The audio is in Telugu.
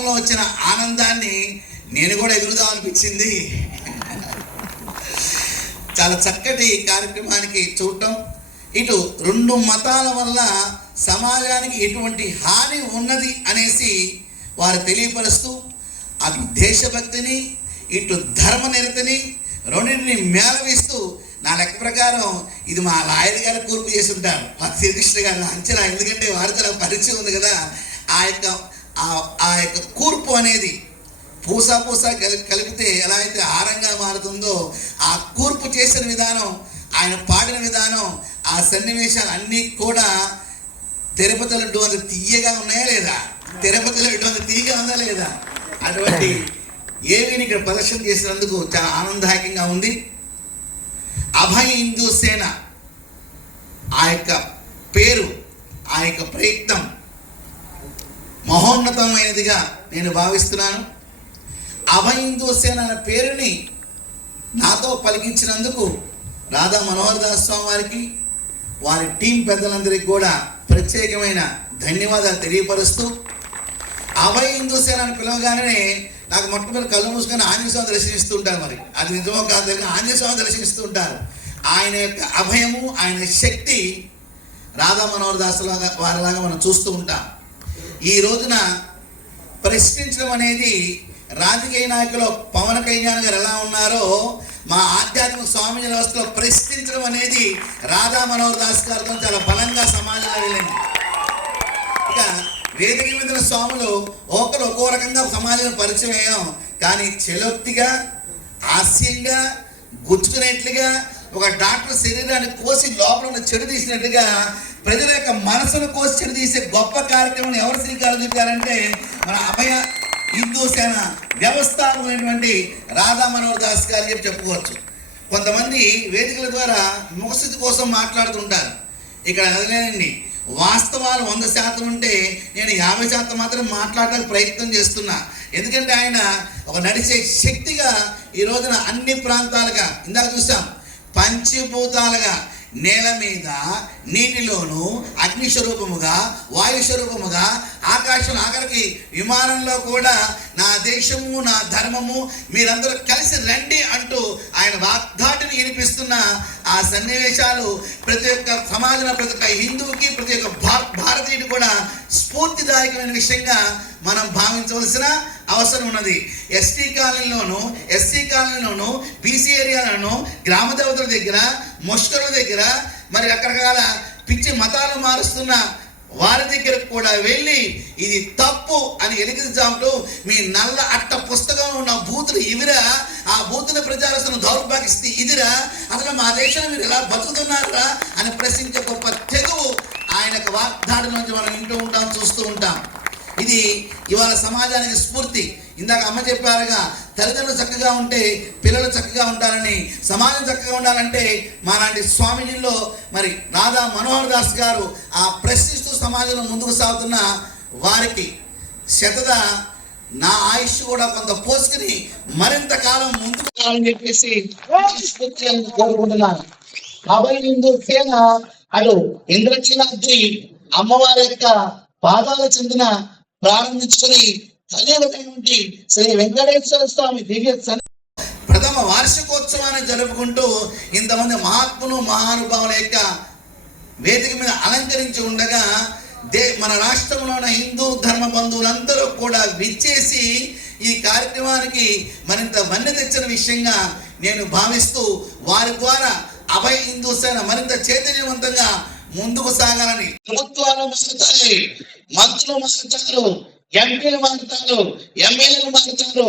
లోపల వచ్చిన ఆనందాన్ని నేను కూడా ఎదురుదాం అనిపించింది చాలా చక్కటి కార్యక్రమానికి చూడటం. ఇటు రెండు మతాల వల్ల సమాజానికి ఎటువంటి హాని ఉన్నది అనేసి వారు తెలియపరుస్తూ అటు దేశభక్తిని ఇటు ధర్మనిరతిని రెండింటిని మేళవిస్తూ నా లెక్క ప్రకారం ఇది మా లాయర్ గారు కూర్పు చేసి ఉంటారు. మా శ్రీకృష్ణ గారు అంచనా ఎందుకంటే వారితో పరిచయం ఉంది కదా. ఆ యొక్క ఆ- యొక్క కూర్పు అనేది పూసా పూసా కలి- కలిపితే ఎలా అయితే ఆరంగా మారుతుందో ఆ కూర్పు చేసిన విధానం ఆయన పాడిన విధానం ఆ సన్నివేశాలు అన్నీ కూడా తిరుపతి లడ్డు అంత తీయగా ఉన్నాయా లేదా? తిరుపతి లడ్డు అంత తీయగా ఉందా లేదా? అటువంటి ఏమీని ఇక్కడ ప్రదర్శన చేసినందుకు చాలా ఆనందదాయకంగా ఉంది. అభయ హిందూ సేన ఆ యొక్క పేరు ఆ యొక్క ప్రయత్నం మహోన్నతమైనదిగా నేను భావిస్తున్నాను. అభయ హిందూ అనే పేరుని నాతో పలికించినందుకు రాధా మనోహర్ దాస్ స్వామి వారికి వారి టీం పెద్దలందరికీ కూడా ప్రత్యేకమైన ధన్యవాదాలు తెలియపరుస్తూ అభయ హిందూ అని పిలవగానే నాకు మొట్టమొదటి కళ్ళు మూసుకొని ఆంజనేయ స్వామి దర్శనిస్తూ ఉంటారు మరి. అది నిజమో కాదు తెలియదు ఆంజనేయ స్వామి దర్శనిస్తూ ఉంటారు ఆయన యొక్క అభయము ఆయన శక్తి రాధా మనోహర్ దాస్ లాగా వారిలాగా మనం చూస్తూ ఉంటాం. ఈ రోజున ప్రశ్నించడం అనేది రాజకీయ నాయకులు పవన్ కళ్యాణ్ గారు ఎలా ఉన్నారో మా ఆధ్యాత్మిక స్వామి వ్యవస్థలో ప్రశ్నించడం అనేది రాధా మనోహర్ దాస్ గారితో చాలా బలంగా సమాజంలో వెళ్ళింది. ఇక వేదిక మీద స్వాములు ఒకరు ఒక్కో రకంగా సమాజంలో పరిచయం అయ్యాం. కానీ చెలోక్తిగా హాస్యంగా గుచ్చుకునేట్లుగా ఒక డాక్టర్ శరీరాన్ని కోసి లోపల ఉన్న చెడు తీసినట్టుగా ప్రజల యొక్క మనసును కోసి తీసే గొప్ప కార్యక్రమం ఎవరు శ్రీకారం చుట్టారంటే మన అభయ హిందూ సేన వ్యవస్థాపకులైనటువంటి రాధా మనోహర్ దాస్ గారు చెప్పి చెప్పుకోవచ్చు. కొంతమంది వేదికల ద్వారా ముఖస్థితి కోసం మాట్లాడుతుంటారు. ఇక్కడ అదలేనండి వాస్తవాలు వంద శాతం ఉంటే నేను యాభై శాతం మాత్రం మాట్లాడడానికి ప్రయత్నం చేస్తున్నా. ఎందుకంటే ఆయన ఒక నడిచే శక్తిగా ఈ రోజున అన్ని ప్రాంతాలుగా ఇందాక చూసాం పంచభూతాలుగా నేల మీద నీటిలోను అగ్ని స్వరూపముగా వాయు స్వరూపముగా ఆకాశం ఆఖరికి విమానంలో కూడా నా దేశము నా ధర్మము మీరందరూ కలిసి రండి అంటూ ఆయన వాగ్దాటిని వినిపిస్తున్న ఆ సన్నివేశాలు ప్రతి ఒక్క సమాజంలో ప్రతి ఒక్క హిందువుకి ప్రతి ఒక్క భారతీయుడు కూడా స్ఫూర్తిదాయకమైన విషయంగా మనం భావించవలసిన అవసరం ఉన్నది. ఎస్టీ కాలనీలోను ఎస్సీ కాలనీలోను బీసీ ఏరియాలోను గ్రామ దేవతల దగ్గర ముష్కరుల దగ్గర మరి రకరకాల పిచ్చి మతాలు మారుస్తున్న వారి దగ్గరకు కూడా వెళ్ళి ఇది తప్పు అని ఎలిగించామంటూ మీ నల్ల అట్ట పుస్తకంలో ఉన్న బూతులు ఇవిరా? ఆ బూతుల ప్రజారసను దౌర్భాగ్యస్థితి ఇదిరా? అసలు మా దేశంలో మీరు ఎలా బతుకుతున్నారా అని ప్రశ్నించే గొప్ప తెగువు ఆయన యొక్క వాగ్దాడి నుంచి మనం వింటూ ఉంటాం చూస్తూ ఉంటాం. ఇది ఇవాళ సమాజానికి స్ఫూర్తి. ఇందాక అమ్మ చెప్పారుగా తల్లిదండ్రులు చక్కగా ఉంటే పిల్లలు చక్కగా ఉంటారని సమాజం చక్కగా ఉండాలంటే మాలాంటి స్వామిజీల్లో మరి రాధా మనోహర్ దాస్ గారు ఆ ప్రశ్నిస్తూ సమాజంలో ముందుకు సాగుతున్న వారికి శతద నా ఆయుష్ కూడా కొంత పోసుకుని మరింత కాలం ముందుకు కావాలని చెప్పేసి కోరుకుంటున్నాను. కాబట్టి హిందూ సేన అటు ఇంద్రచీనాద్రి అమ్మవారి యొక్క పాదాల చెందిన ప్రారంభించుకుని తల్లిదండ్రులైనటువంటి శ్రీ వెంకటేశ్వర స్వామి దివ్య ప్రథమ వార్షికోత్సవాన్ని జరుపుకుంటూ ఇంతమంది మహాత్ములు మహానుభావుల యొక్క వేదిక మీద అలంకరించి ఉండగా దే మన రాష్ట్రంలో ఉన్న హిందూ ధర్మ బంధువులందరూ కూడా విచ్చేసి ఈ కార్యక్రమానికి మరింత మన్ని తెచ్చిన విషయంగా నేను భావిస్తూ వారి ద్వారా అభయ హిందూ సేన మరింత చైతన్యవంతంగా ముందుకు సాగాలని ప్రభుత్వాలు మారుతాయి మంత్రులు మారుతారు ఎంపీలు మారుతారు. ఎమ్మెల్యేలు మారుతారు.